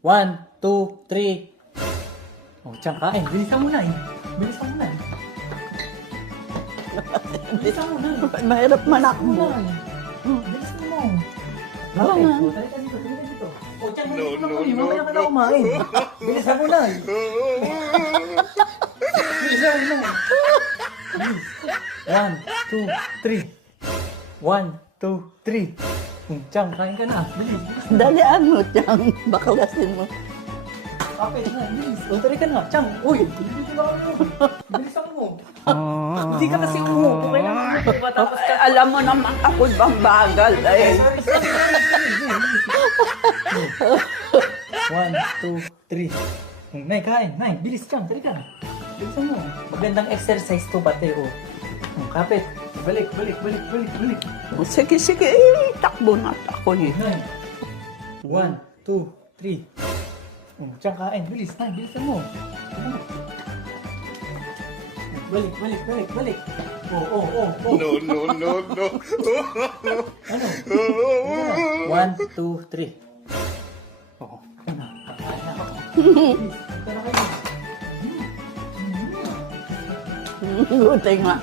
1, 2, 3. Oh, tiyang kain. Bilisan mo na eh. Bilisan mo na eh. Bilisan mo na eh. Mahirap Bilisan manakbo. mo na eh. Bilisan mo. Oo Okay. nga. Oh, talika dito, talika dito. Oh, tiyang, hindi ko na kami. Mamaya ka na kumain. Bilisan mo na eh. Bilisan mo na eh. Bilis. 1, 2, 3. 1, 2, 3. Tiyang, kain ka na. Bilis, bilis. Dalian mo, Tiyang. Baklasin mo. Kapit na, bilis. O, tari ka na. Tiyang, uy, bilis na ako. Bilisan mo. Hindi ka kasi umupo. Kailangan mo matapos ka. Alam mo naman ako bang bagal eh. Sorry, sorry, sorry. 1, 2, 3. Nay, kain. Nay, bilis Tiyang. Tari ka na. Bilisan mo. Magandang exercise to pati, o. Kapit. Balik, balik, balik, balik, balik. Sige, sige. Eh, takbo na ako eh. Nay. 1, 2, 3. Tiyang kain. Bilis, Nay. Bilisan mo. Ano? Balik, balik, balik, balik. Oh. No. Ano? 1, 2, 3. Oo. Ano na? Kakain na ako. Please, punta na kayo. Buti nga.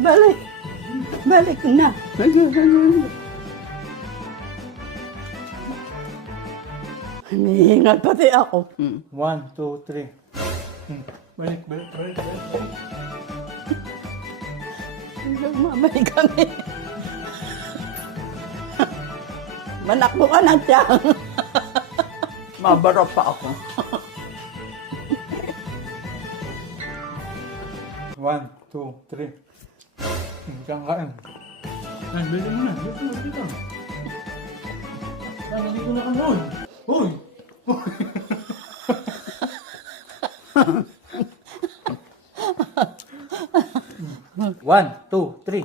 Balik. Balik na. Hinihingal pati ako. 1, 2, 3. Balik, balik, balik, balik, balik. Mamay kami. Manakbo ka na, Tiyang. Mabaro pa ako. 1, 2, 3. Tiyang kain. Ay, balik mo na. Dito na, dito. Ay, nandito na kami. Uy! One, two, three.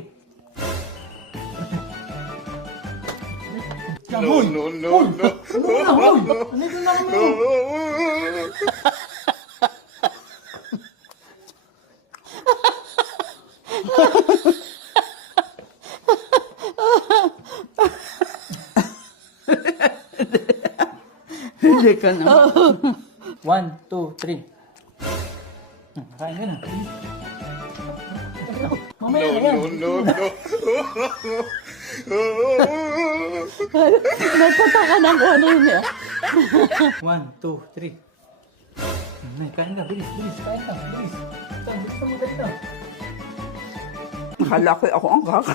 No. Nandito na kami. Hindi ka na. 1, 2, 3. Kain ka na. Mamaya na yan. No. Nagpataka ng kung ano yun eh. 1, 2, 3. Nay, kain ka. Bilis, bilis. Kain ka. Bilis. Bilis mo dali na. Akala ko ako ang kaka.